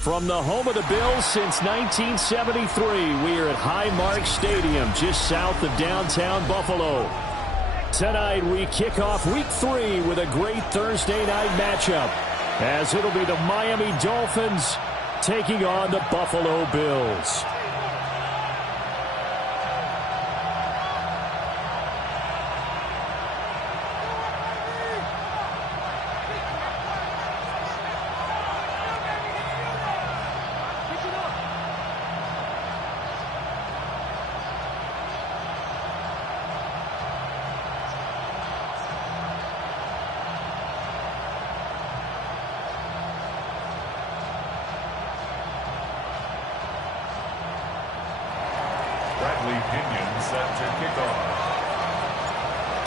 From the home of the Bills since 1973, we are at Highmark Stadium, just south of downtown Buffalo. Tonight, we kick off Week 3 with a great Thursday night matchup, as it'll be the Miami Dolphins taking on the Buffalo Bills.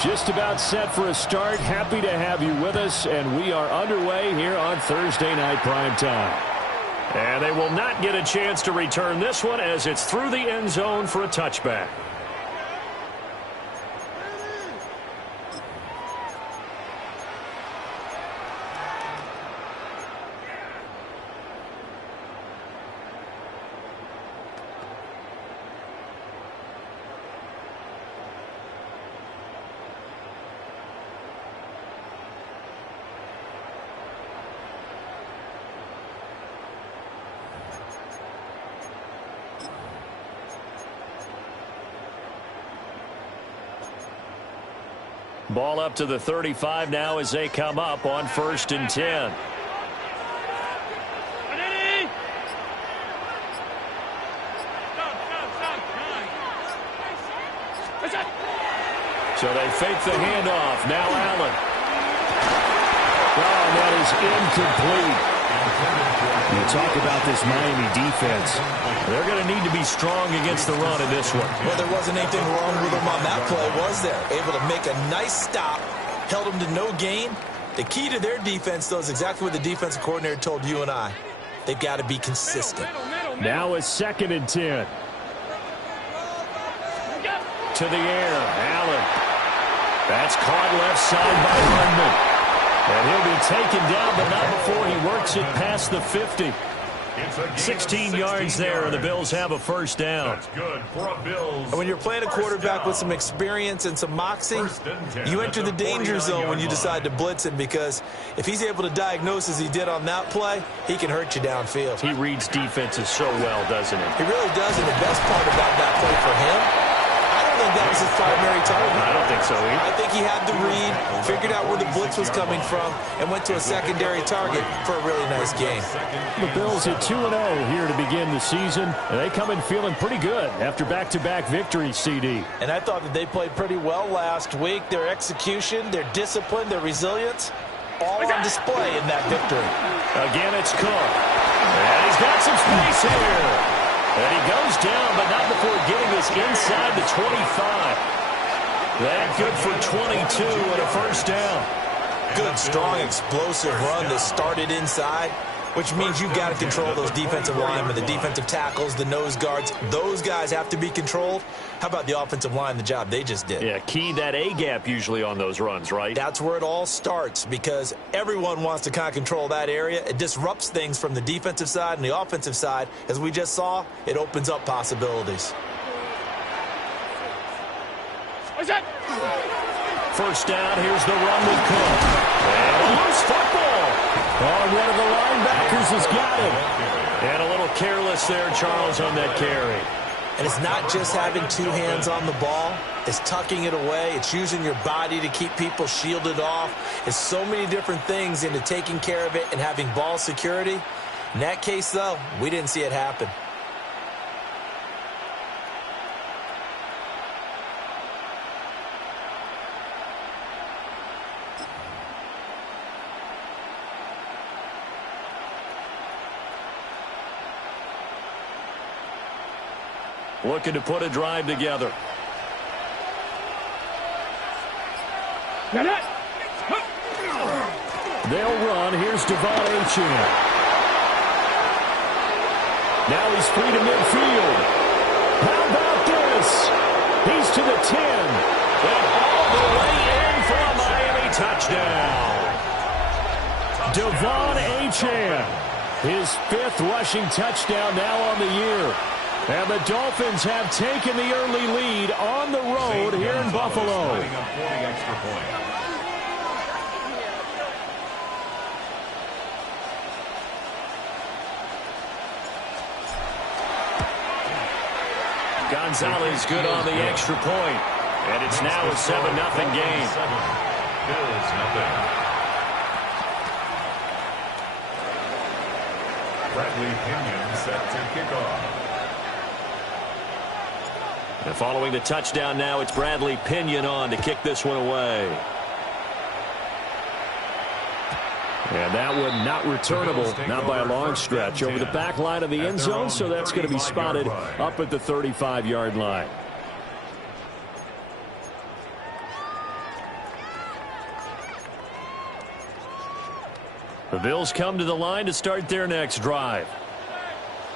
Just about set for a start. Happy to have you with us, and we are underway here on Thursday Night Primetime. And they will not get a chance to return this one as it's through the end zone for a touchback. Ball up to the 35 now as they come up on 1st and 10. So they fake the handoff. Now Allen. Oh, that is incomplete. You talk about this Miami defense. They're going to need to be strong against the run in this one. Well, there wasn't anything wrong with them on that play, was there? Able to make a nice stop, held them to no gain. The key to their defense, though, is exactly what the defensive coordinator told you and I. They've got to be consistent. Now it's 2nd and 10. To the air, Allen. That's caught left side by Hardman. And he'll be taken down, but not before he works it past the 50. 16 yards there, and the Bills have a first down. That's good for a Bills. And when you're playing a quarterback with some experience and some moxie, you enter the danger zone when you decide to blitz him, because if he's able to diagnose as he did on that play, he can hurt you downfield. He reads defenses so well, doesn't he? He really does, and the best part about that play for him, I don't think that was his primary target. I don't think so either. I think he had the read, figured out where the blitz was coming from, and went to a secondary target for a really nice game. The Bills at 2-0 here to begin the season. They come in feeling pretty good after back-to-back victories, CD. And I thought that they played pretty well last week. Their execution, their discipline, their resilience, all on display in that victory. Again, it's Cook. And he's got some space here. And he goes down, but not before getting us inside the 25. That good for 22 and a first down. Good, strong, explosive run that started inside, which means you've got to control those defensive linemen, the defensive tackles, the nose guards. Those guys have to be controlled. How about the offensive line, the job they just did? Yeah, key that A-gap usually on those runs, right? That's where it all starts, because everyone wants to kind of control that area. It disrupts things from the defensive side and the offensive side. As we just saw, it opens up possibilities. First down, here's the run with Cook. And a loose football. Oh, one of the linebackers has got it. And a little careless there, Charles, on that carry. And it's not just having two hands on the ball. It's tucking it away. It's using your body to keep people shielded off. It's so many different things into taking care of it and having ball security. In that case, though, we didn't see it happen. Looking to put a drive together. They'll run. Here's Devon Achane. Now he's free to midfield. How about this? He's to the 10. And all the way in for a Miami touchdown. Devon Achane. His 5th rushing touchdown now on the year. And the Dolphins have taken the early lead on the road here in Buffalo. Gonzalez good on the extra point. And it's now a 7-0 game. Bills nothing. Bradley Pinion set to kick off. And following the touchdown now, it's Bradley Pinion on to kick this one away. And that one not returnable, not by a long stretch, over the back line of the end zone, so that's going to be spotted up at the 35-yard line. The Bills come to the line to start their next drive.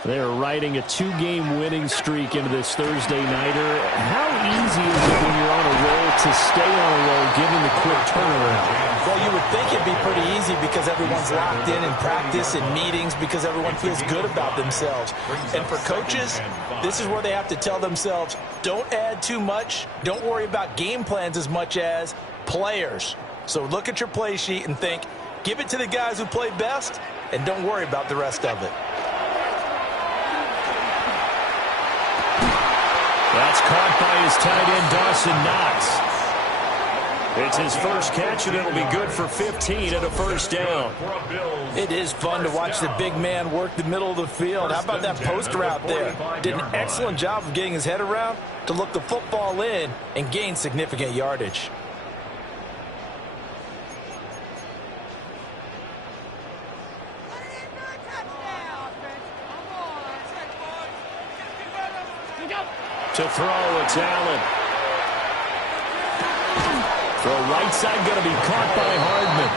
They're riding a 2-game winning streak into this Thursday nighter. How easy is it when you're on a roll to stay on a roll given the quick turnaround? Well, you would think it'd be pretty easy because everyone's locked in practice and meetings because everyone feels good about themselves. And for coaches, this is where they have to tell themselves, don't add too much. Don't worry about game plans as much as players. So look at your play sheet and think, give it to the guys who play best, and don't worry about the rest of it. That's caught by his tight end, Dawson Knox. It's his first catch, and it'll be good for 15 and a first down. It is fun to watch the big man work the middle of the field. How about that post route there? Did an excellent job of getting his head around to look the football in and gain significant yardage. To throw, it's Allen. Throw right side going to be caught by Hardman.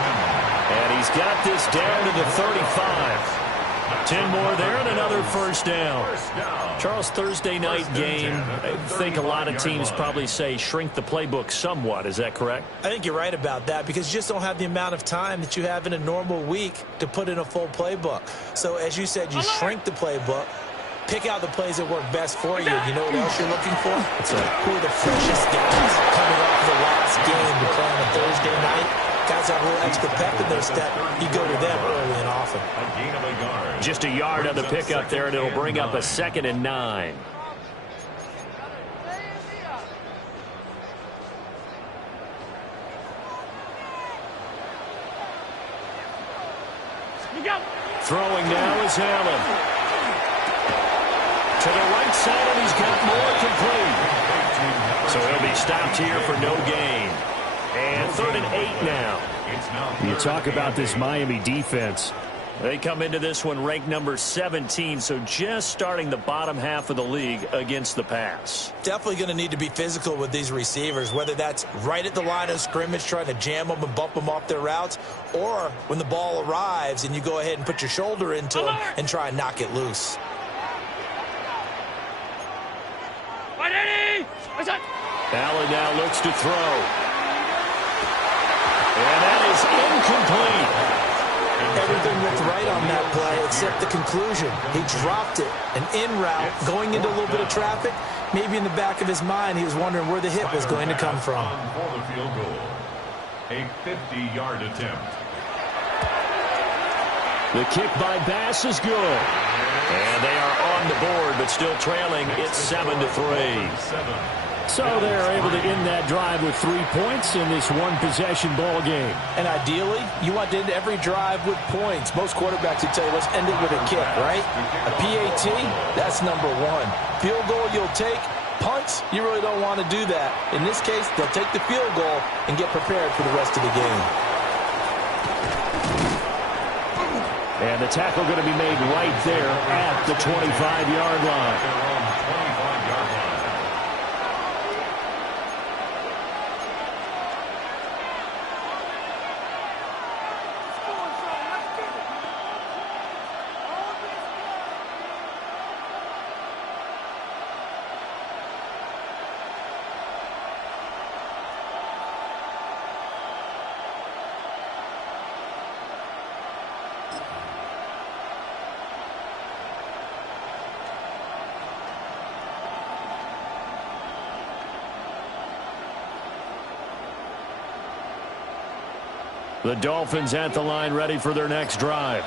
And he's got this down to the 35. 10 more there and another first down. Charles, Thursday night game, I think a lot of teams probably say shrink the playbook somewhat. Is that correct? I think you're right about that because you just don't have the amount of time that you have in a normal week to put in a full playbook. So as you said, you shrink the playbook. Pick out the plays that work best for you. You know what else you're looking for? Who are the freshest guys coming off the last game to play on a Thursday night? Guys have a little extra pep in their step. You go to them early and often. Just a yard on the pickup there, and it'll bring up a 2nd and 9. Throwing now is Allen. To the right side, and he's got more complete. So he'll be stopped here for no gain. And 3rd and 8 now. You talk about this Miami defense. They come into this one ranked number 17, so just starting the bottom half of the league against the pass. Definitely going to need to be physical with these receivers, whether that's right at the line of scrimmage trying to jam them and bump them off their routes, or when the ball arrives and you go ahead and put your shoulder into them and try and knock it loose. Allen now looks to throw. And that is incomplete. Everything looked right on that play except the conclusion. He dropped it. An in route going into a little bit of traffic. Maybe in the back of his mind he was wondering where the hit was going to come from. For the field goal. A 50-yard attempt. The kick by Bass is good. And they are on the board, but still trailing. It's 7-3. So they're able to end that drive with 3 points in this one-possession ball game. And ideally, you want to end every drive with points. Most quarterbacks would tell you, let's end it with a kick, right? A PAT, that's number 1. Field goal you'll take. Punts, you really don't want to do that. In this case, they'll take the field goal and get prepared for the rest of the game. And the tackle going to be made right there at the 25-yard line. The Dolphins at the line ready for their next drive.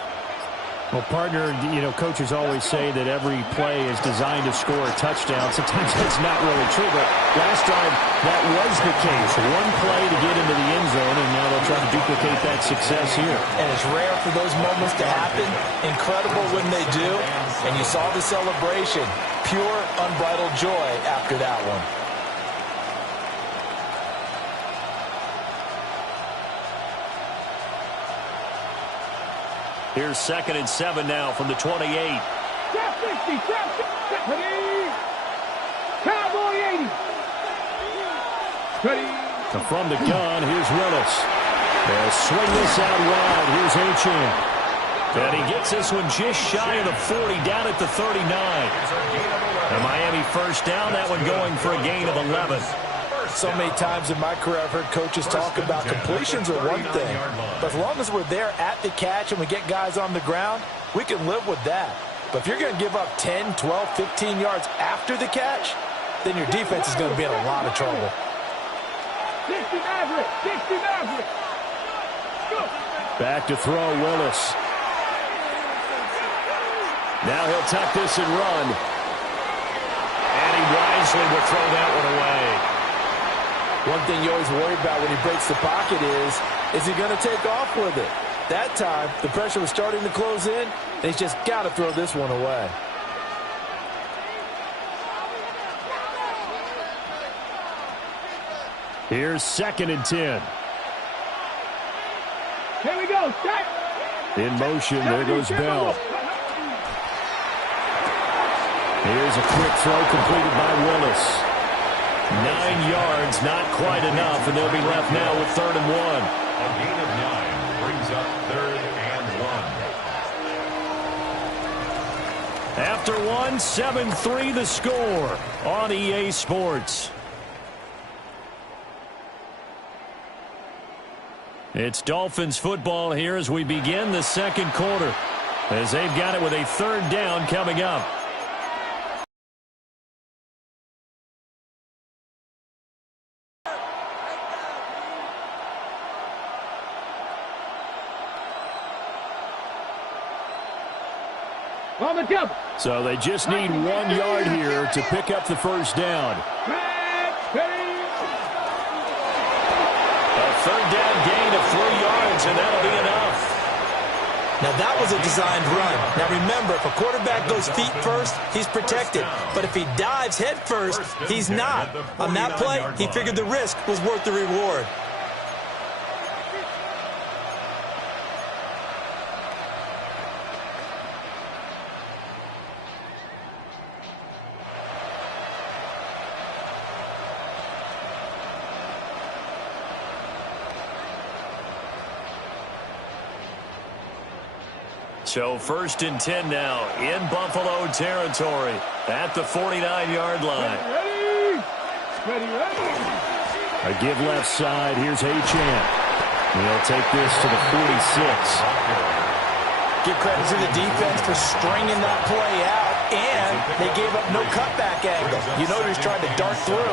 Well, partner, coaches always say that every play is designed to score a touchdown. Sometimes that's not really true, but last drive that was the case. One play to get into the end zone, and now they'll try to duplicate that success here. And it's rare for those moments to happen. Incredible when they do. And you saw the celebration. Pure, unbridled joy after that one. Here's 2nd and 7 now from the 28. Trap 60, trap 60. Ready. Cowboy 80. Ready. From the gun, here's Willis. They'll swing this out wide. Here's Achane. And he gets this one just shy of the 40, down at the 39. The Miami first down, that one going for a gain of 11. So many times in my career I've heard coaches talk about completions are one thing, but as long as we're there at the catch and we get guys on the ground, we can live with that. But if you're going to give up 10, 12, 15 yards after the catch, then your defense is going to be in a lot of trouble. 60 Maverick, 60 Maverick. Back to throw, Willis. Now he'll tuck this and run. And he wisely will throw that one away. One thing you always worry about when he breaks the pocket is he going to take off with it? That time, the pressure was starting to close in, and he's just got to throw this one away. Here's 2nd and 10. Here we go, set. In motion, there goes Bell. Here's a quick throw completed by Willis. 9 yards, not quite enough, and they'll be left now with 3rd and 1. A gain of 9 brings up 3rd and 1. After 1, 7-3 the score on EA Sports. It's Dolphins football here as we begin the 2nd quarter, as they've got it with a 3rd down coming up. On the double. So they just need 1 yard here to pick up the first down. Ready. A 3rd down gain of 3 yards, and that'll be enough. Now, that was a designed run. Now, remember, if a quarterback goes feet first, he's protected. But if he dives head first, he's not. On that play, he figured the risk was worth the reward. So 1st and 10 now in Buffalo territory at the 49-yard line. Ready. A give left side. Here's Achane. He'll take this to the 46. Give credit to the defense for stringing that play out, and they gave up no cutback angle. You know he was trying to dart through.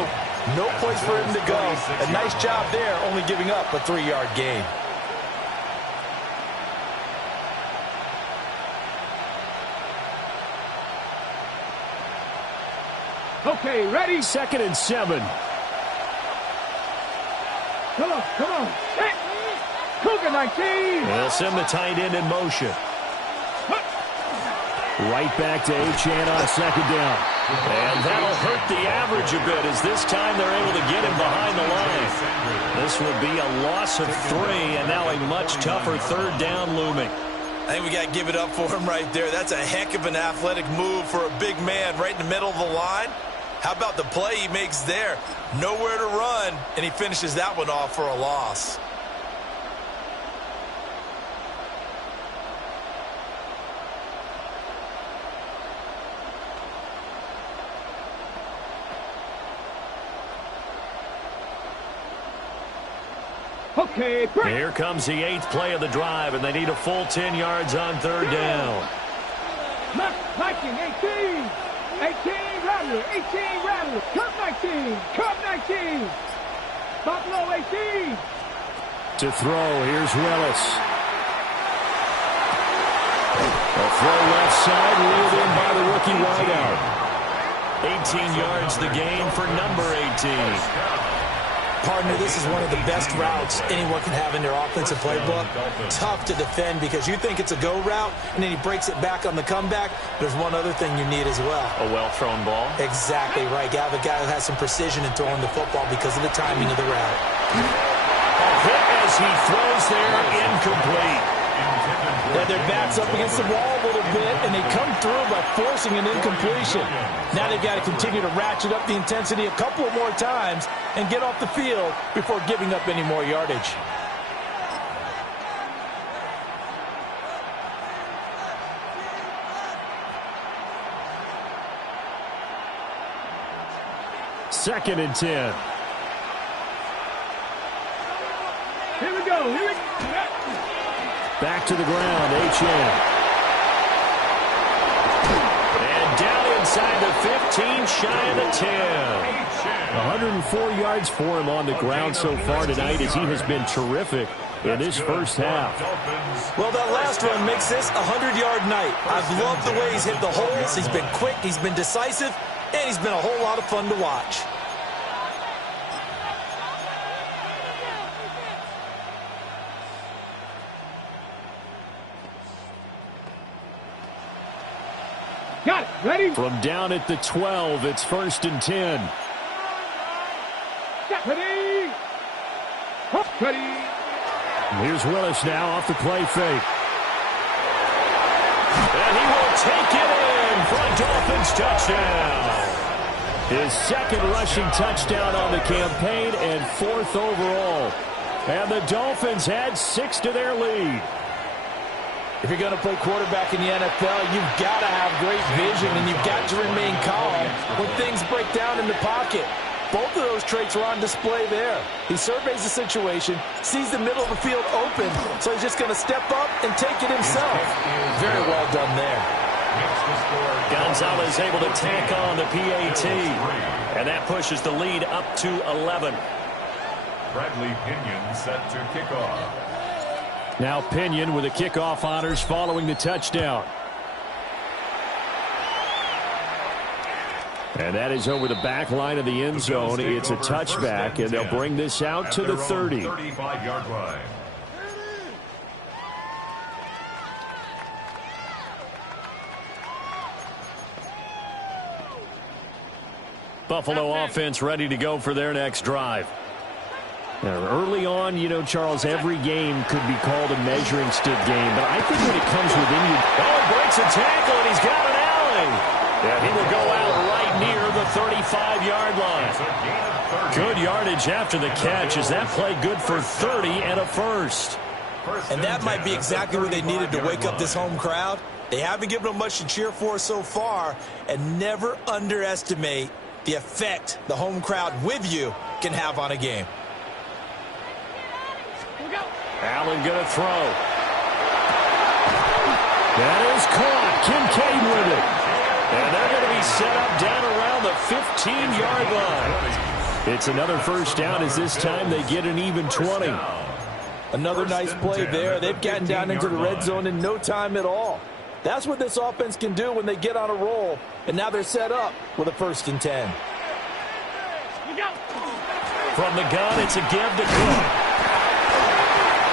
No place for him to go. A nice job there, only giving up a 3-yard gain. Okay, ready. 2nd and 7. Come on. Set. Cougar 19. They'll send the tight end in motion. Right back to Achane on 2nd down. And that'll hurt the average a bit as this time they're able to get him behind the line. This will be a loss of 3, and now a much tougher 3rd down looming. I think we got to give it up for him right there. That's a heck of an athletic move for a big man right in the middle of the line. How about the play he makes there? Nowhere to run, and he finishes that one off for a loss. Okay, break. Here comes the 8th play of the drive, and they need a full 10 yards on 3rd down. Viking 18. 18 Rattler. 18 Rattler. Cup 19. Cup 19. Buffalo 18. To throw, here's Willis. A throw left side, reeled in by the rookie wideout. 18 yards the gain for number 18. Partner, this is one of the best routes anyone can have in their offensive playbook. Tough to defend because you think it's a go route, and then he breaks it back on the comeback. There's one other thing you need as well. A well-thrown ball? Exactly right. You have a guy who has some precision in throwing the football because of the timing of the route. A hit as he throws there, incomplete. Now their back's up against the wall a little bit, and they come through by forcing an incompletion. Now they've got to continue to ratchet up the intensity a couple more times and get off the field before giving up any more yardage. Second and 10. Here we go. Here we go. Back to the ground, H.M. And down inside the 15, shy of the 10. 104 yards for him on the ground so far tonight as he has been terrific in this first half. Well, that last run makes this a 100-yard night. I've loved the way he's hit the holes. He's been quick, he's been decisive, and he's been a whole lot of fun to watch. Got it. Ready? From down at the 12, it's first and 10. Ready? Ready? Here's Willis now off the play fake. And he will take it in for a Dolphins touchdown. His second rushing touchdown on the campaign and fourth overall. And the Dolphins add 6 to their lead. If you're going to play quarterback in the NFL, you've got to have great vision, and you've got to remain calm when things break down in the pocket. Both of those traits are on display there. He surveys the situation, sees the middle of the field open, so he's just going to step up and take it himself. Very well done there. Gonzalez able to tack on the PAT, and that pushes the lead up to 11. Bradley Pinion set to kick off. Now Pinion with the kickoff honors following the touchdown. And that is over the back line of the end zone. It's a touchback, and they'll bring this out to the 30. 35-yard line. Buffalo offense ready to go for their next drive. Now, early on, you know, Charles, every game could be called a measuring stick game, but I think when it comes within you... Oh, breaks a tackle, and he's got an alley. And he will go out right near the 35-yard line. Good yardage after the catch. Is that play good for 30 and a first? And that might be exactly what they needed to wake up this home crowd. They haven't given them much to cheer for so far, and never underestimate the effect the home crowd with you can have on a game. Allen going to throw. That is caught. Kincaid with it. And they're going to be set up down around the 15-yard line. It's another first down as this time they get an even 20. Another nice play there. They've gotten down into the red zone in no time at all. That's what this offense can do when they get on a roll. And now they're set up with a 1st and 10. From the gun, it's a give to Cook.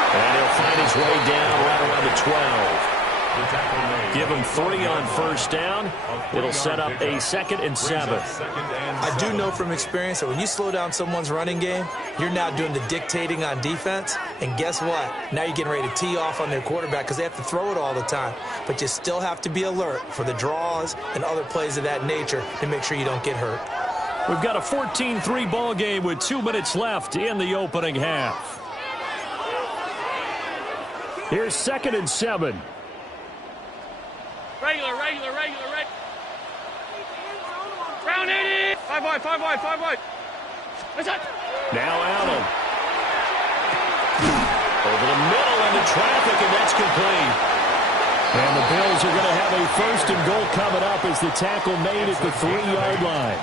And he'll find his way down right around the 12. Give him 3 on first down. It'll set up a 2nd and 7. I do know from experience that when you slow down someone's running game, you're now doing the dictating on defense. And guess what? Now you're getting ready to tee off on their quarterback because they have to throw it all the time. But you still have to be alert for the draws and other plays of that nature to make sure you don't get hurt. We've got a 14-3 ball game with 2 minutes left in the opening half. Here's 2nd and 7. Regular. Round 80. 5 wide. What's that? Now Allen. Over the middle into traffic, and that's complete. And the Bills are going to have a 1st and goal coming up as the tackle made at the 3-yard line.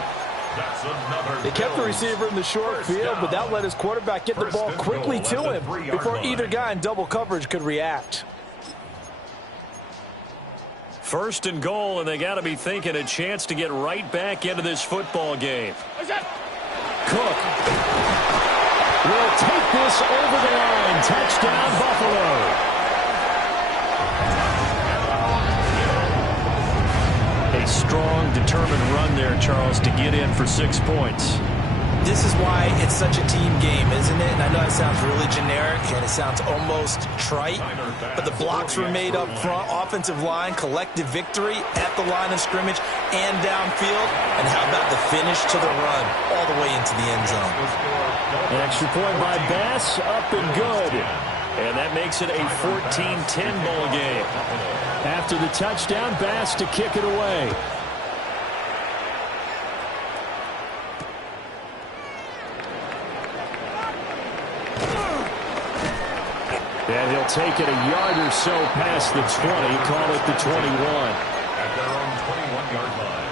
They kept the receiver in the short field, but that let his quarterback get the ball quickly to him before either guy in double coverage could react. First and goal, and they got to be thinking a chance to get right back into this football game. Cook will take this over the line. Touchdown, Buffalo. A strong, determined run there, Charles, to get in for 6 points. This is why it's such a team game, isn't it? And I know it sounds really generic and it sounds almost trite, but the blocks were made up front, offensive line, collective victory at the line of scrimmage and downfield. And how about the finish to the run all the way into the end zone? An extra point by Bass, up and good. And that makes it a 14-10 ball game. After the touchdown, Bass to kick it away. And he'll take it a yard or so past the 20, call it the 21. At their own 21-yard line.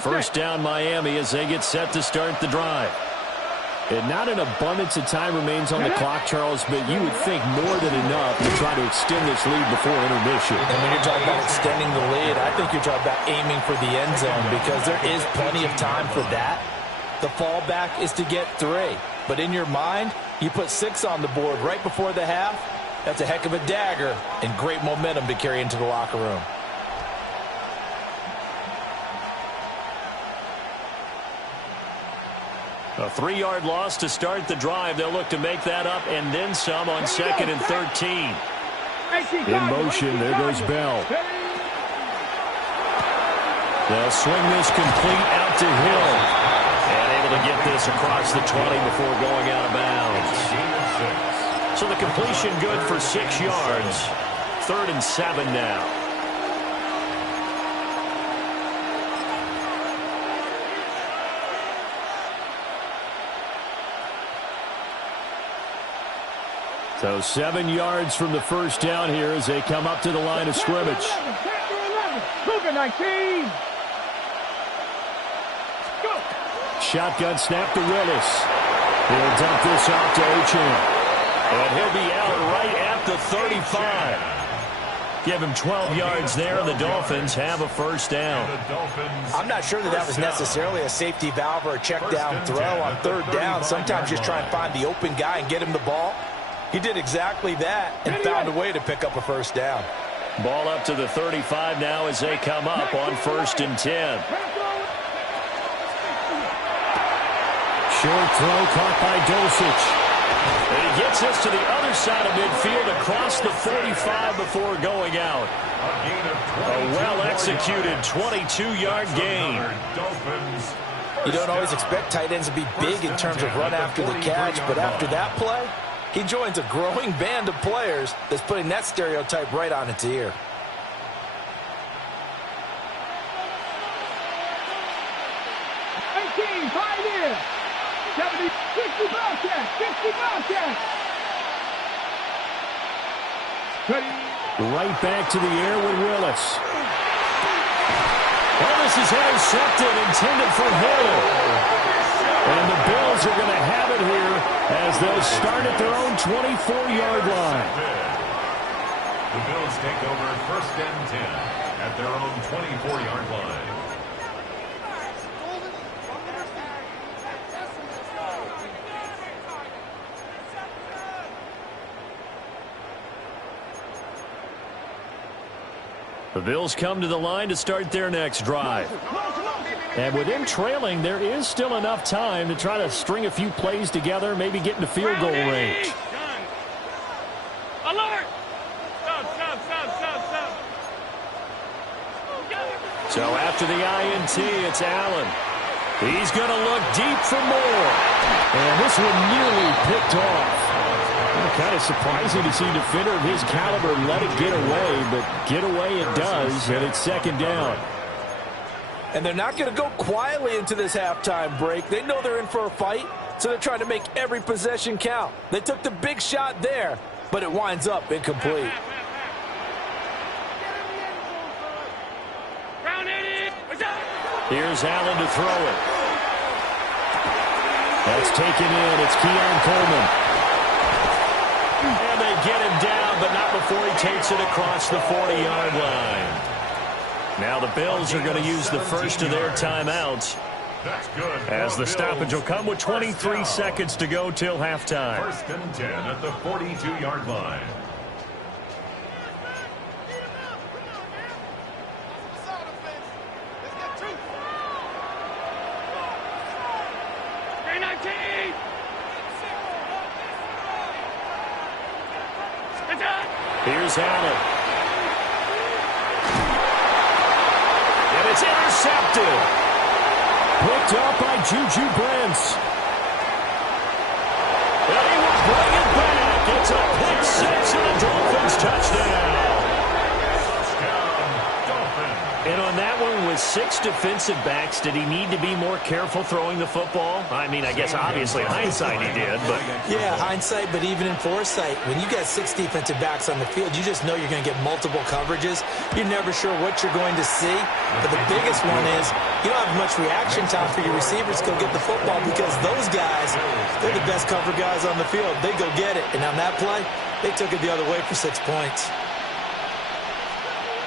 First down Miami as they get set to start the drive. And not an abundance of time remains on the clock, Charles, but you would think more than enough to try to extend this lead before intermission. And when you're talking about extending the lead, I think you're talking about aiming for the end zone because there is plenty of time for that. The fallback is to get 3. But in your mind, you put 6 on the board right before the half. That's a heck of a dagger and great momentum to carry into the locker room. A 3-yard loss to start the drive. They'll look to make that up and then some on 2nd and 13. In motion, there goes Bell. They'll swing this complete out to Hill. And able to get this across the 20 before going out of bounds. So the completion good for 6 yards. 3rd and 7 now. So 7 yards from the first down here as they come up to the line of scrimmage. Shotgun snap to Willis. He'll dump this off to Achane. And he'll be out right at the 35. Give him 12 yards there, and the Dolphins have a first down. I'm not sure that was necessarily a safety valve or a check down throw on 3rd down. Sometimes just try and find the open guy and get him the ball. He did exactly that and found a way to pick up a first down. Ball up to the 35 now as they come up on 1st and 10. Short throw caught by Dulcich. And he gets this to the other side of midfield across the 45 before going out. A well-executed 22-yard gain. You don't always expect tight ends to be big in terms of run after the catch, but after that play, he joins a growing band of players that's putting that stereotype right on its ear. Right back to the air with Willis. Well, this is intercepted, intended for Hill. And the Bills are going to have it here as they'll start at their own 24-yard line. The Bills take over 1st and 10 at their own 24-yard line. The Bills come to the line to start their next drive. And with them trailing, there is still enough time to try to string a few plays together, maybe get into field goal range. Alert! Stop. So after the INT, it's Allen. He's going to look deep for more. And this one nearly picked off. Kind of surprising to see a defender of his caliber let it get away, but get away it does, and it's 2nd down. And they're not going to go quietly into this halftime break. They know they're in for a fight. So they're trying to make every possession count. They took the big shot there, but it winds up incomplete. Here's Allen to throw it. That's taken in. It's Keon Coleman. And they get him down, but not before he takes it across the 40-yard line. Now the Bills are going to use the first of their timeouts. That's good. As the stoppage will come with 23 seconds to go till halftime. 1st and 10 at the 42-yard line. Here's Allen. And it's intercepted. Picked up by Juju Brents. And he will bring it back. It's a pick six and a Dolphins touchdown. And on that one, with 6 defensive backs, did he need to be more careful throwing the football? I mean, I guess obviously hindsight he did, but... Yeah, hindsight, but even in foresight, when you got 6 defensive backs on the field, you just know you're going to get multiple coverages. You're never sure what you're going to see. But the biggest one is you don't have much reaction time for your receivers to go get the football because those guys, they're the best cover guys on the field. They go get it. And on that play, they took it the other way for 6 points.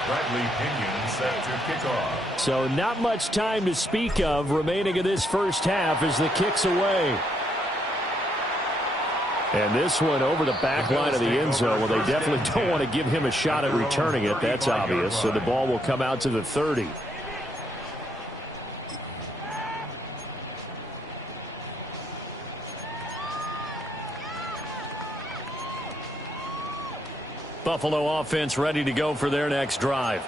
Bradley Pinion set to kick off. So not much time to speak of remaining in this first half as the kick's away. And this one over the back line of the end zone. Well, they definitely don't want to give him a shot at returning it. That's obvious. So the ball will come out to the 30. Buffalo offense ready to go for their next drive.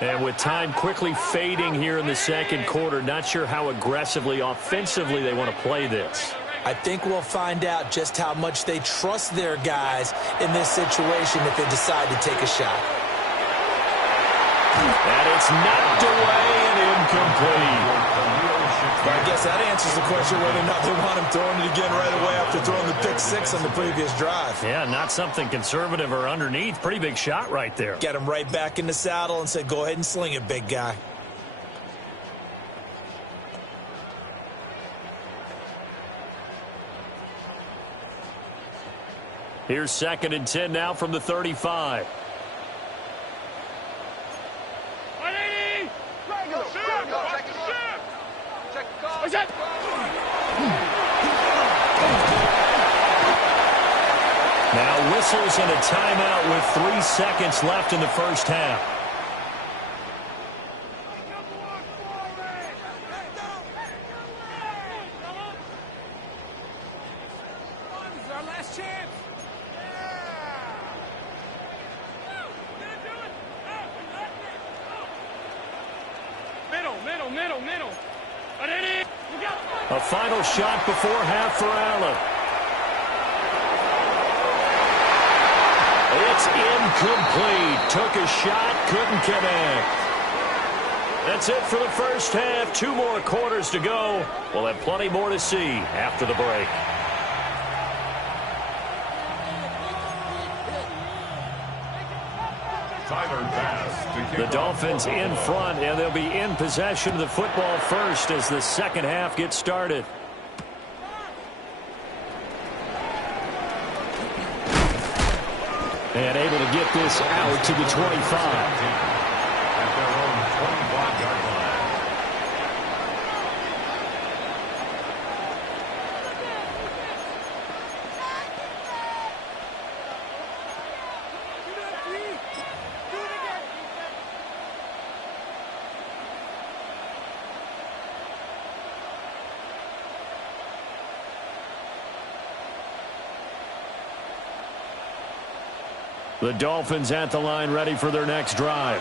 And with time quickly fading here in the second quarter, not sure how aggressively, offensively they want to play this. I think we'll find out just how much they trust their guys in this situation if they decide to take a shot. And it's knocked away and incomplete. But I guess that answers the question whether or not they want him throwing it again right away after throwing the pick six on the previous drive. Yeah, not something conservative or underneath. Pretty big shot right there. Get him right back in the saddle and say, go ahead and sling it, big guy. Here's 2nd and 10 now from the 35. Now whistles and a timeout with 3 seconds left in the first half. Middle. A final shot before half for Allen. It's incomplete. Took a shot, couldn't connect. That's it for the first half. 2 more quarters to go. We'll have plenty more to see after the break. The Dolphins in front, and they'll be in possession of the football first as the second half gets started. And able to get this out to the 25. At their own 25-yard line. The Dolphins at the line ready for their next drive.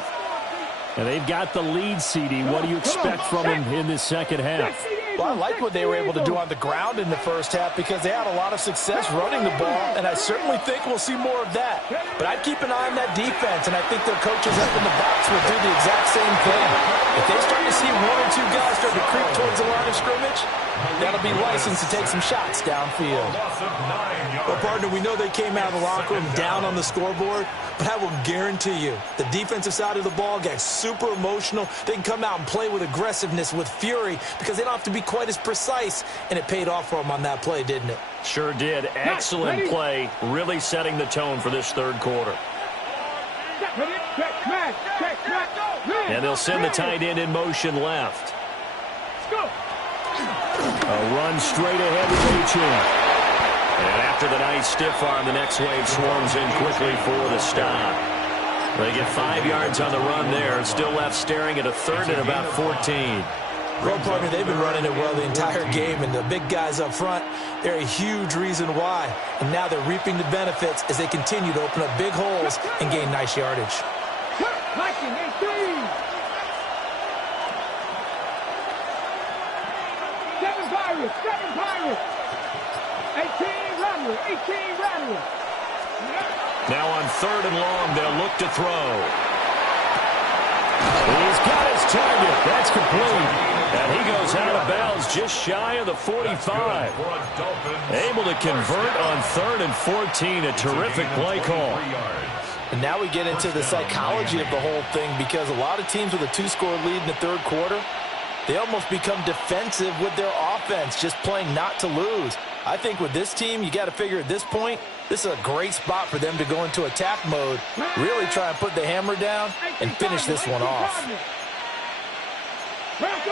And they've got the lead, CD. What do you expect from them in this second half? Well, I like what they were able to do on the ground in the first half because they had a lot of success running the ball, and I certainly think we'll see more of that. But I'd keep an eye on that defense, and I think their coaches up in the box will do the exact same thing. If they start to see 1 or 2 guys start to creep towards the line of scrimmage, That'll be licensed to take some shots downfield. Well, partner, we know they came out of the locker room down on the scoreboard, but I will guarantee you the defensive side of the ball got super emotional. They can come out and play with aggressiveness, with fury, because they don't have to be quite as precise, and it paid off for them on that play, didn't it? Sure did. Excellent play, really setting the tone for this third quarter. And they'll send the tight end in motion left. A run straight ahead with Achane. And after the nice stiff arm, the next wave swarms in quickly for the stop. They get 5 yards on the run there. Still left staring at a third and about 14. Well, partner, they've been running it well the entire game, and the big guys up front, they're a huge reason why. And now they're reaping the benefits as they continue to open up big holes and gain nice yardage. Seven Pirates. 18 Rattler. Now on third and long, they'll look to throw. He's got his target. That's complete. And he goes out of bounds just shy of the 45. Able to convert on third and 14. A terrific play call. And now we get into the psychology of the whole thing, because a lot of teams with a 2-score lead in the third quarter, they almost become defensive with their offense, just playing not to lose. I think with this team, you got to figure at this point, this is a great spot for them to go into attack mode, really try and put the hammer down and finish this one off.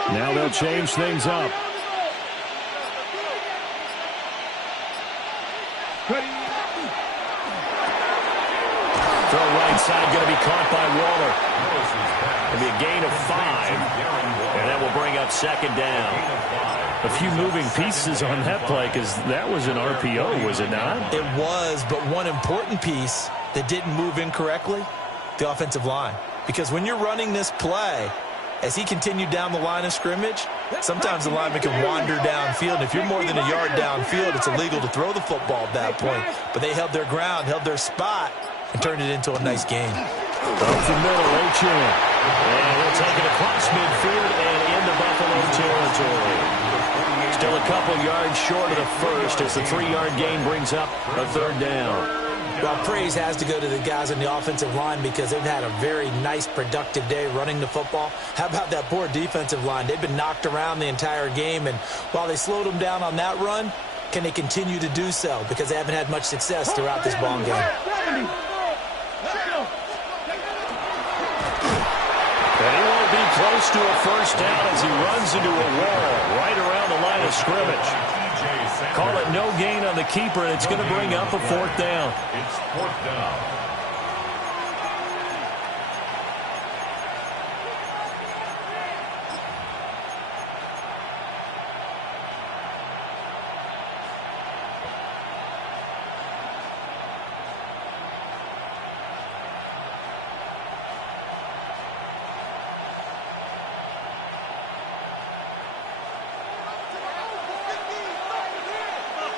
Now they'll change things up. Throw right side, going to be caught by Waller. It'll be a gain of 5, and that will bring up second down. A few moving pieces on that play, because that was an RPO, was it not? It was, but one important piece that didn't move incorrectly, the offensive line. Because when you're running this play, as he continued down the line of scrimmage, sometimes the lineman can wander downfield. And if you're more than a yard downfield, it's illegal to throw the football at that point. But they held their ground, held their spot, and turned it into a nice game. Up the middle, Achane. And he'll take it across midfield and into Buffalo territory. Still a couple yards short of the first as the 3-yard gain brings up a third down. Well, praise has to go to the guys on the offensive line, because they've had a very nice, productive day running the football. How about that poor defensive line? They've been knocked around the entire game, and while they slowed them down on that run, can they continue to do so? Because they haven't had much success throughout this ball game. And he won't be close to a first down as he runs into a wall right around the line of scrimmage. Call it no gain on the keeper, and it's going to bring up a fourth down. It's fourth down.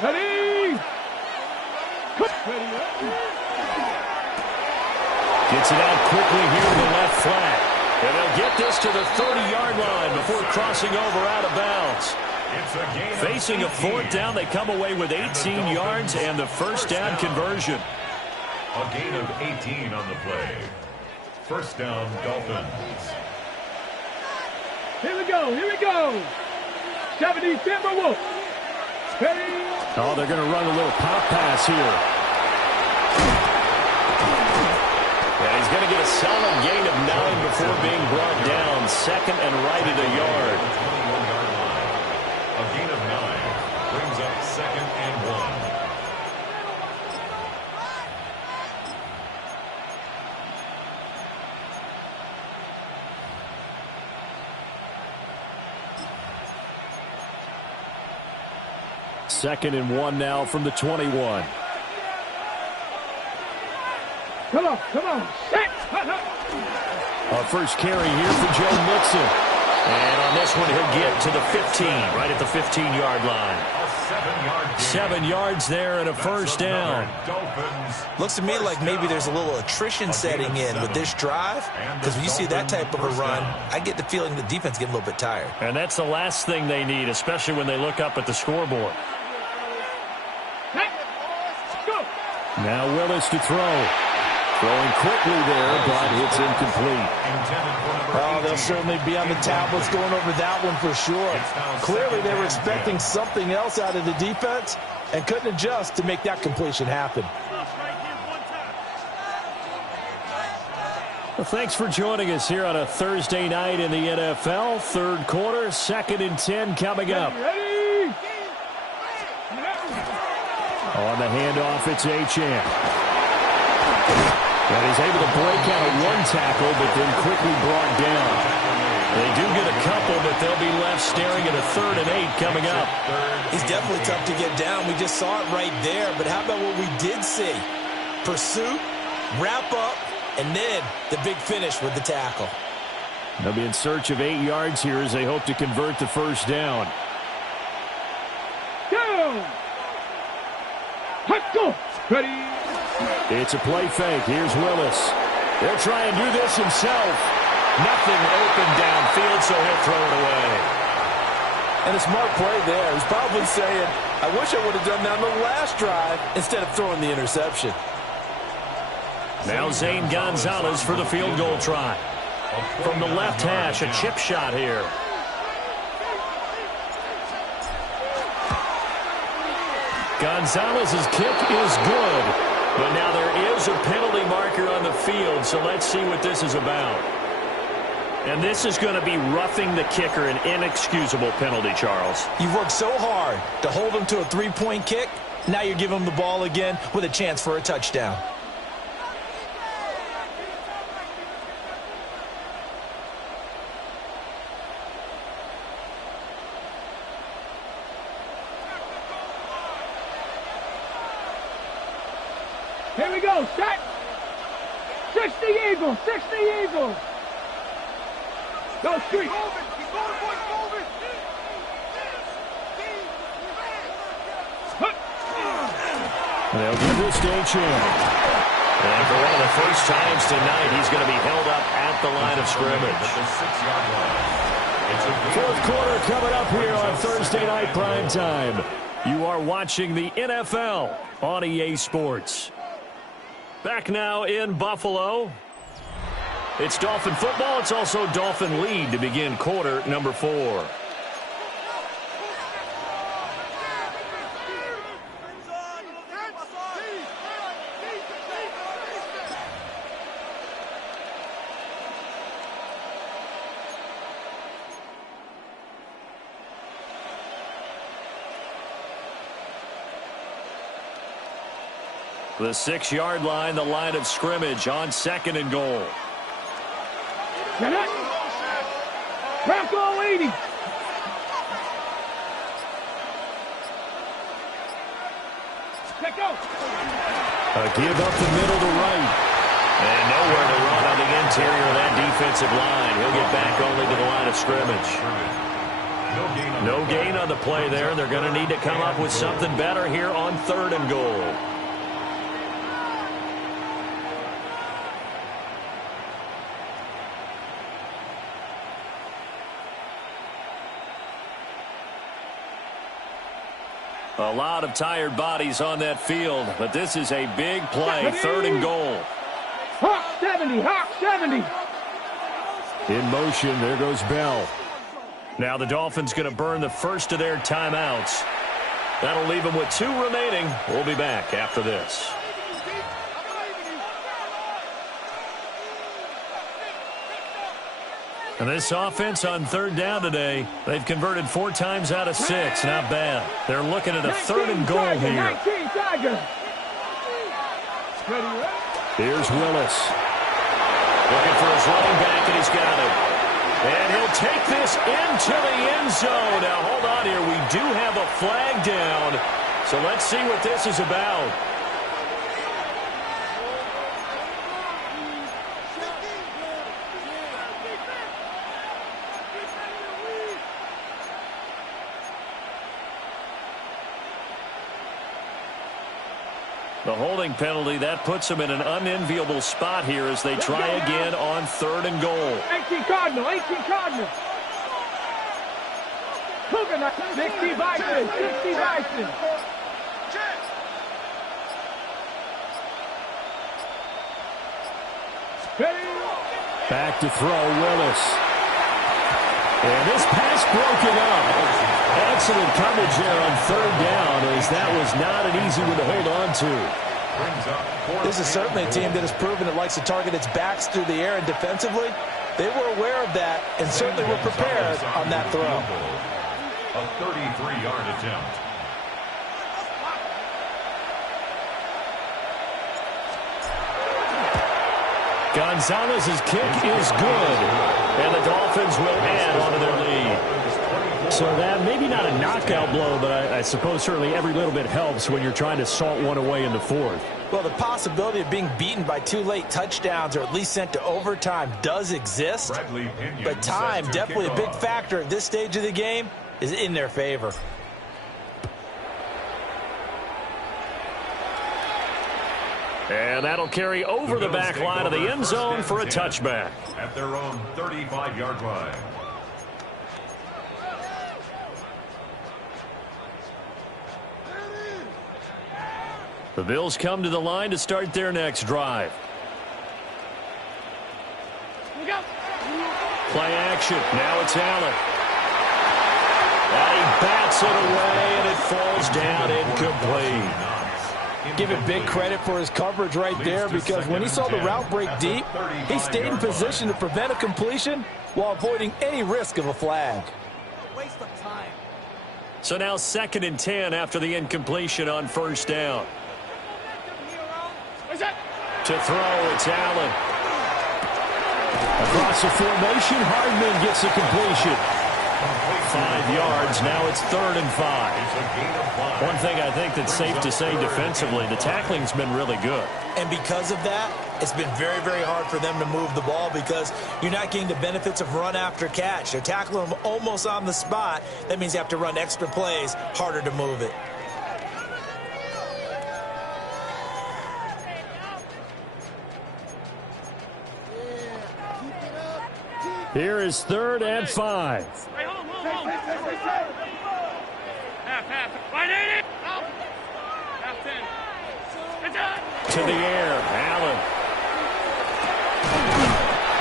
Ready? Gets it out quickly here to the left flat. And they'll get this to the 30-yard line before crossing over out of bounds. Facing a fourth down, they come away with 18 yards and the first down conversion. A gain of 18 on the play. First down, Dolphins. Here we go. 70 Timberwolves. Ready? Oh, they're going to run a little pop pass here. And he's going to get a solid gain of 9 before being brought down. Second and right at a yard. 21-yard line. A gain of 9 brings up second and 1. Second and 1 now from the 21. Come on. Set. Our first carry here for Joe Mixon. And on this one, he'll get to the 15, right at the 15-yard line. 7 yards there and a first down. Looks to me like maybe there's a little attrition setting in with this drive, because when you see that type of a run, I get the feeling the defense getting a little bit tired. And that's the last thing they need, especially when they look up at the scoreboard. Now Willis to throw. Throwing quickly there, but it's incomplete. Oh, they'll certainly be on the tablets going over that one for sure. Clearly they were expecting something else out of the defense and couldn't adjust to make that completion happen. Well, thanks for joining us here on a Thursday night in the NFL. Third quarter, 2nd and 10 coming up. On the handoff, it's Achane. And he's able to break out of one tackle, but then quickly brought down. They do get a couple, but they'll be left staring at a 3rd and 8 coming up. He's definitely tough to get down. We just saw it right there. But how about what we did see? Pursuit, wrap up, and then the big finish with the tackle. They'll be in search of 8 yards here as they hope to convert the first down. Down. Let's go. Ready. It's a play fake. Here's Willis. They'll try and do this himself. Nothing open downfield, so he'll throw it away. And a smart play there. He's probably saying, I wish I would have done that on the last drive instead of throwing the interception. Now Zane Gonzalez for the field goal try. From the left hash, a chip shot here. Gonzalez's kick is good, but now there is a penalty marker on the field, so let's see what this is about. And this is going to be roughing the kicker, an inexcusable penalty, Charles. You've worked so hard to hold him to a three-point kick. Now you're giving him the ball again with a chance for a touchdown. Here we go. Set. 60 Eagles. 60 Eagles. Go street. They'll give this to Achane. And for one of the first times tonight, he's going to be held up at the line of scrimmage. 4th quarter coming up here on Thursday Night Primetime. You are watching the NFL on EA Sports. Back now in Buffalo. It's Dolphin football. It's also Dolphin lead to begin quarter number 4. The 6-yard line, the line of scrimmage on 2nd and goal. Get it. Bronco 80. Let go. A give up the middle to right. And nowhere to run on the interior of that defensive line. He'll get back only to the line of scrimmage. No gain on the play there. They're going to need to come up with something better here on 3rd and goal. A lot of tired bodies on that field, but this is a big play, 3rd and goal. Hawk 70, Hawk 70. In motion, there goes Bell. Now the Dolphins going to burn the first of their timeouts. That'll leave them with 2 remaining. We'll be back after this. And this offense on 3rd down today, they've converted 4 times out of 6. Not bad. They're looking at a 3rd and goal here. Here's Willis. Looking for his running back, and he's got it. And he'll take this into the end zone. Now, hold on here. We do have a flag down. So let's see what this is about. The holding penalty, that puts them in an unenviable spot here as they try again on 3rd and goal. 18 Cardinal, 18 Cardinal. 60 Bison, 60 Bison. Back to throw, Willis. And this pass broken up. Excellent coverage there on 3rd down, as that was not an easy one to hold on to. This is certainly a team that has proven it likes to target its backs through the air, and defensively, they were aware of that and certainly were prepared on that throw. A 33-yard attempt. Gonzalez's kick is good, and the Dolphins will add onto their lead. So that maybe not a knockout blow, but I suppose certainly every little bit helps when you're trying to salt one away in the 4th. Well, the possibility of being beaten by 2 late touchdowns or at least sent to overtime does exist, but time, definitely a big factor at this stage of the game, is in their favor. And that'll carry over the back line of the end zone for a touchback. At their own 35-yard line. The Bills come to the line to start their next drive. Play action. Now it's Allen. And he bats it away, and it falls down incomplete. Give it big credit for his coverage right there, because when he saw the route break deep, he stayed in position to prevent a completion while avoiding any risk of a flag. Waste of time. So now 2nd and 10 after the incompletion on 1st down. To throw, it's Allen. Across the formation, Hardman gets a completion. 5 yards, now it's 3rd and 5. One thing I think that's safe to say defensively, the tackling's been really good. And because of that, it's been very, very hard for them to move the ball because you're not getting the benefits of run after catch. They're tackling them almost on the spot. That means you have to run extra plays, harder to move it. Here is 3rd and 5. Hey, hold. Half. 180. Half 10. It's done. To the air, Allen.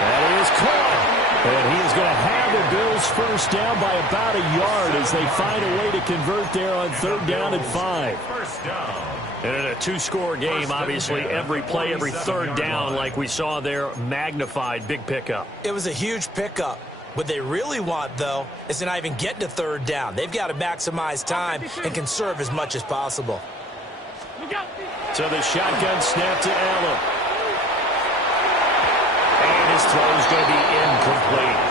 That is caught. And he is going to have the Bills first down by about a yard as they find a way to convert there on 3rd down and 5. First down. And in a 2-score game, obviously, every play, every 3rd down, like we saw there, magnified, big pickup. It was a huge pickup. What they really want, though, is to not even get to 3rd down. They've got to maximize time and conserve as much as possible. So the shotgun snap to Allen. And his throw is going to be incomplete.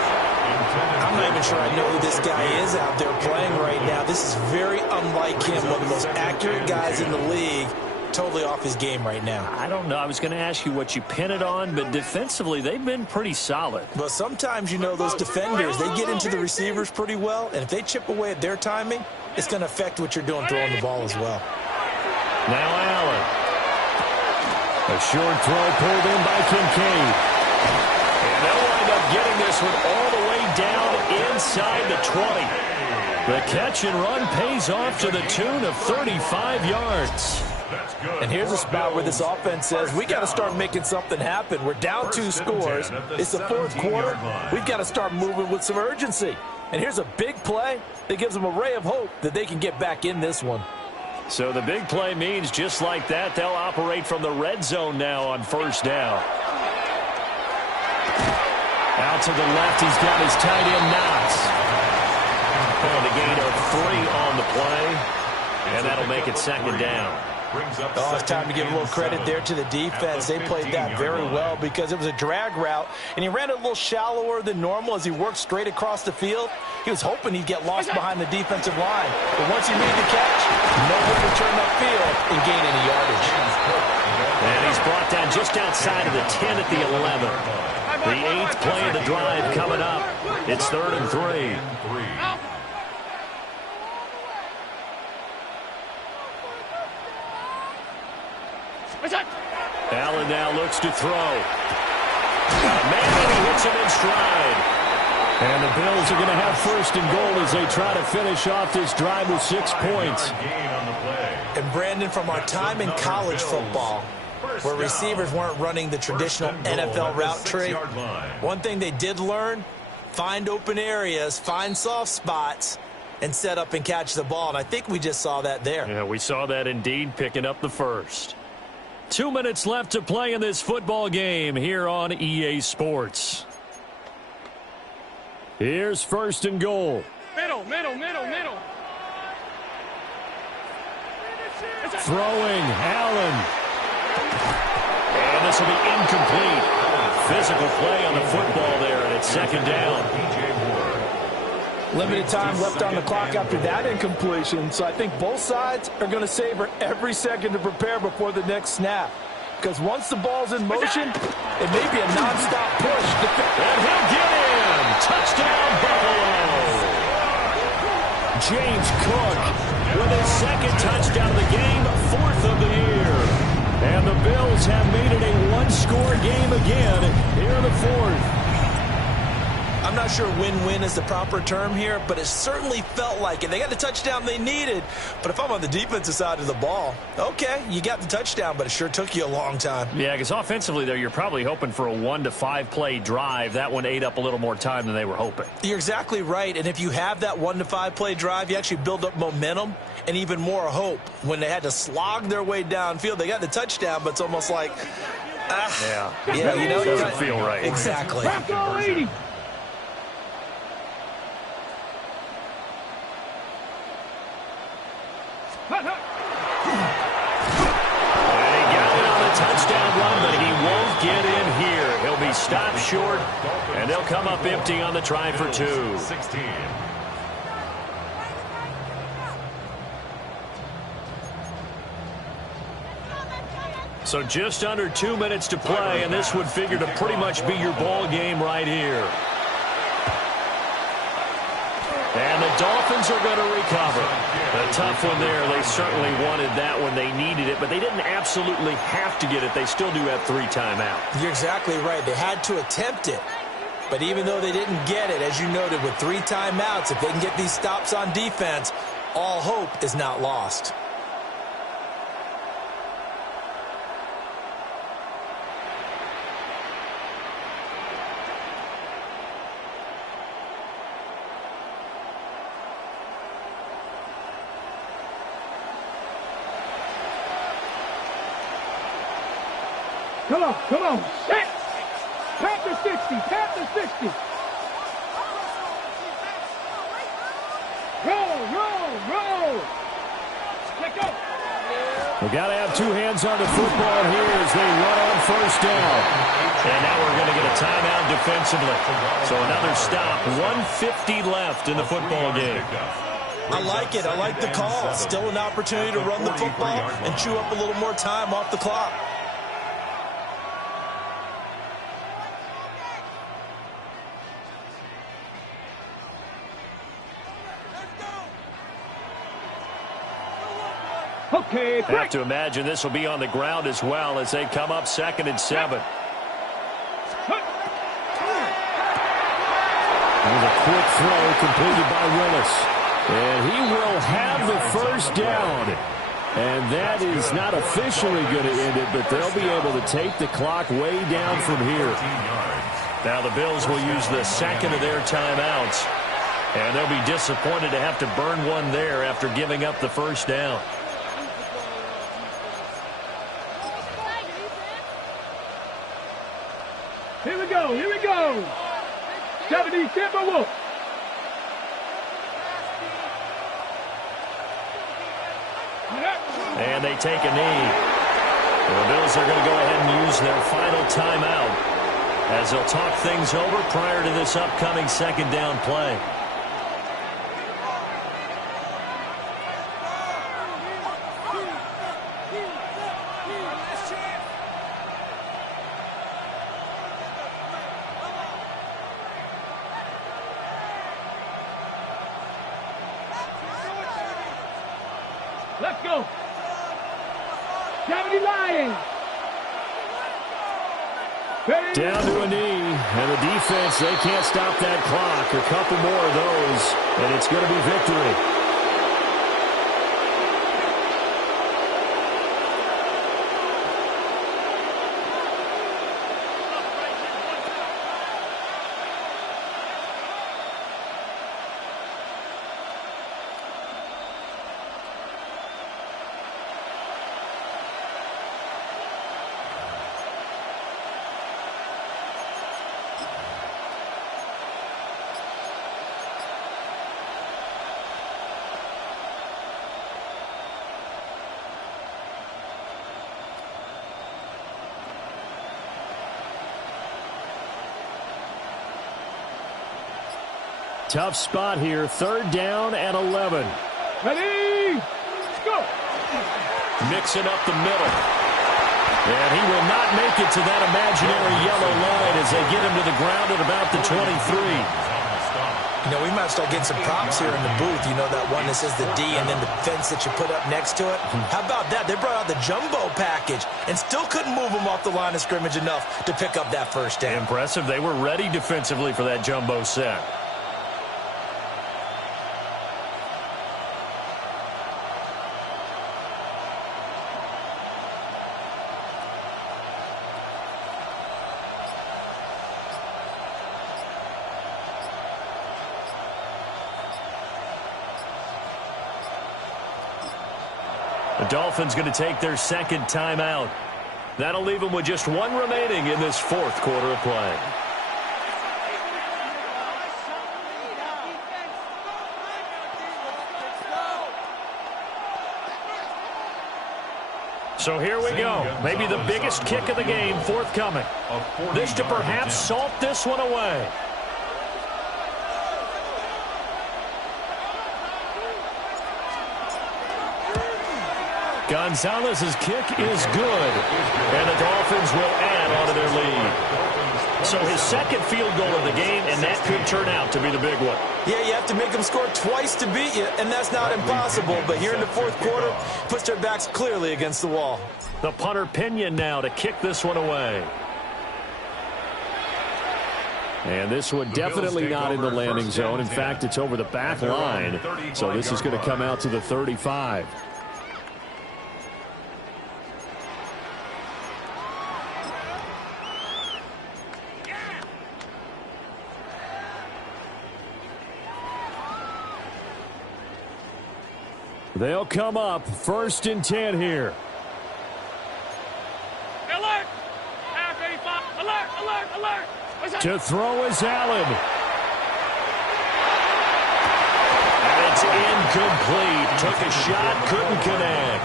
I'm not even sure I know who this guy is out there playing right now. This is very unlike him, one of the most accurate guys in the league. Totally off his game right now. I don't know. I was going to ask you what you pin it on, but defensively, they've been pretty solid. But sometimes, you know, those defenders, they get into the receivers pretty well, and if they chip away at their timing, it's going to affect what you're doing throwing the ball as well. Now Allen. A short throw pulled in by Kincaid. And they'll wind up getting this one all the way down inside the 20. The catch and run pays off to the tune of 35 yards. And here's a spot where this offense says, we got to start making something happen. We're down 2 scores. It's the 4th quarter. We've got to start moving with some urgency. And here's a big play that gives them a ray of hope that they can get back in this one. So the big play means just like that, they'll operate from the red zone now on 1st down. Out to the left, he's got his tight end Knox. And a gain of 3 on the play. And that'll make it 2nd down. Oh, it's time to give a little credit there to the defense. They played that very well because it was a drag route, and he ran it a little shallower than normal as he worked straight across the field. He was hoping he'd get lost behind the defensive line. But once he made the catch, nowhere to turn upfield and gain any yardage. And he's brought down just outside of the 10 at the 11. The 8th play of the drive coming up. It's 3rd and 3. Allen now looks to throw. Man, and he hits him in stride. And the Bills are going to have first and goal as they try to finish off this drive with 6 points. And Brandon, from our time in college football, where receivers weren't running the traditional NFL route tree, one thing they did learn, find open areas, find soft spots, and set up and catch the ball. And I think we just saw that there. Yeah, we saw that indeed, picking up the first. 2 minutes left to play in this football game here on EA Sports. Here's first and goal. Middle. Throwing, Allen. And this will be incomplete. Physical play on the football there, and it's second down. Limited time left on the clock after that incompletion, so I think both sides are going to savor every second to prepare before the next snap. Because once the ball's in motion, it may be a nonstop push. And he'll get in. Touchdown, Buffalo. James Cook with his second touchdown of the game, 4th of the year. And the Bills have made it a one-score game again here in the 4th. I'm not sure win-win is the proper term here, but it certainly felt like it. They got the touchdown they needed, but if I'm on the defensive side of the ball, okay, you got the touchdown, but it sure took you a long time. Yeah, because offensively, though, you're probably hoping for a 1 to 5 play drive. That one ate up a little more time than they were hoping. You're exactly right, and if you have that 1 to 5 play drive, you actually build up momentum and even more hope. When they had to slog their way downfield, they got the touchdown, but it's almost like, yeah, you know, it doesn't feel right. Exactly. Touchdown run, but he won't get in here. He'll be stopped short, and they'll come up empty on the try for 2. 16. So just under 2 minutes to play, and this would figure to pretty much be your ball game right here. And the Dolphins are going to recover. A tough one there. They certainly wanted that when they needed it, but they didn't absolutely have to get it. They still do have 3 timeouts. You're exactly right. They had to attempt it. But even though they didn't get it, as you noted, with 3 timeouts, if they can get these stops on defense, all hope is not lost. Come on. Set. Tap the 60. Roll. Let go. We got to have 2 hands on the football here as they run on first down. And now we're going to get a timeout defensively. So another stop. 1:50 left in the football game. I like it. I like the call. Still an opportunity to run the football and chew up a little more time off the clock. Okay, I have to imagine this will be on the ground as well as they come up 2nd and 7. There's a quick throw completed by Willis. And he will have the first down. And that is not officially going to end it, but they'll be able to take the clock way down from here. Now the Bills will use the second of their timeouts. And they'll be disappointed to have to burn one there after giving up the first down. Here we go. 70 Timberwolves. And they take a knee. The Bills are going to go ahead and use their final timeout as they'll talk things over prior to this upcoming second down play. Let's go. 70 lying. Down to a knee, and the defense, they can't stop that clock. A couple more of those, and it's going to be victory. Tough spot here. 3rd down and 11. Ready? Let's go. Mixing up the middle. And he will not make it to that imaginary yellow line as they get him to the ground at about the 23. You know, we might start getting some props here in the booth. You know, that one that says the D and then the fence that you put up next to it. How about that? They brought out the jumbo package and still couldn't move them off the line of scrimmage enough to pick up that 1st down. Impressive. They were ready defensively for that jumbo set. The Dolphins going to take their 2nd timeout. That'll leave them with just 1 remaining in this 4th quarter of play. So here we go. Maybe the biggest kick of the game forthcoming. This to perhaps salt this one away. Gonzalez's kick is good, and the Dolphins will add on to their lead. So his 2nd field goal of the game, and that could turn out to be the big one. Yeah, you have to make them score twice to beat you, and that's not impossible. But here in the 4th quarter, puts their backs clearly against the wall. The punter Pinion now to kick this one away. And this one definitely not in the landing zone. In fact, it's over the back line. So this is going to come out to the 35. They'll come up 1st and 10 here. Alert! Half 85. Alert! Alert! Alert! To throw is Allen. And it's incomplete. Took a shot, couldn't connect.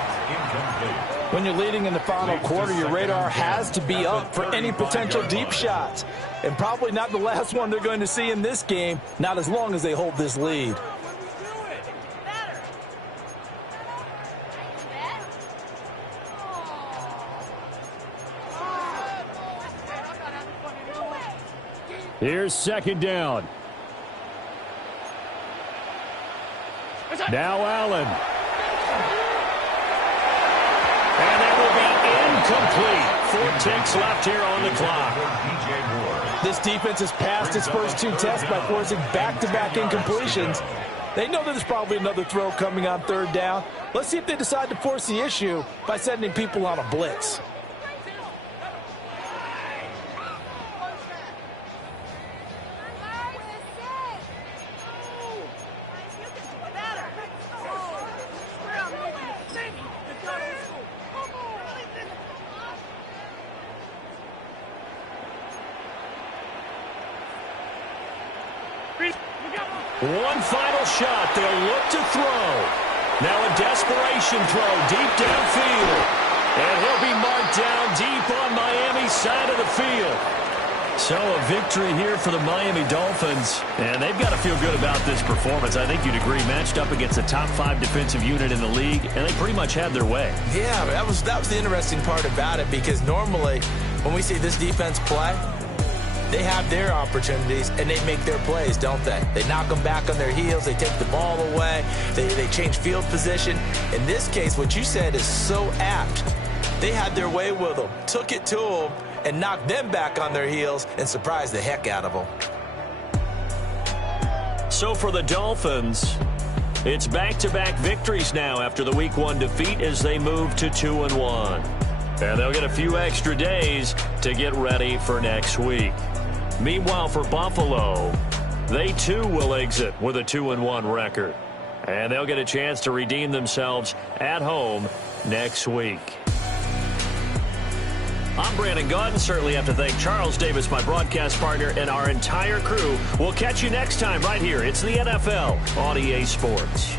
When you're leading in the final quarter, your radar has to be up for any potential deep shots. And probably not the last one they're going to see in this game, not as long as they hold this lead. Here's 2nd down. Now Allen. And that will be incomplete. 4 ticks left here on the clock. This defense has passed its first 2 tests by forcing back-to-back incompletions. They know that there's probably another throw coming on 3rd down. Let's see if they decide to force the issue by sending people on a blitz. One final shot. They'll look to throw. Now a desperation throw deep downfield. And he'll be marked down deep on Miami's side of the field. So a victory here for the Miami Dolphins. And they've got to feel good about this performance. I think you'd agree, matched up against the top 5 defensive unit in the league, and they pretty much had their way. Yeah, that was the interesting part about it, because normally when we see this defense play, they have their opportunities, and they make their plays, don't they? They knock them back on their heels. They take the ball away. They change field position. In this case, what you said is so apt. They had their way with them, took it to them, and knocked them back on their heels and surprised the heck out of them. So for the Dolphins, it's back-to-back victories now after the Week 1 defeat as they move to 2-1. And they'll get a few extra days to get ready for next week. Meanwhile, for Buffalo, they too will exit with a 2-1 record. And they'll get a chance to redeem themselves at home next week. I'm Brandon Gaudin. Certainly have to thank Charles Davis, my broadcast partner, and our entire crew. We'll catch you next time right here. It's the NFL on EA Sports.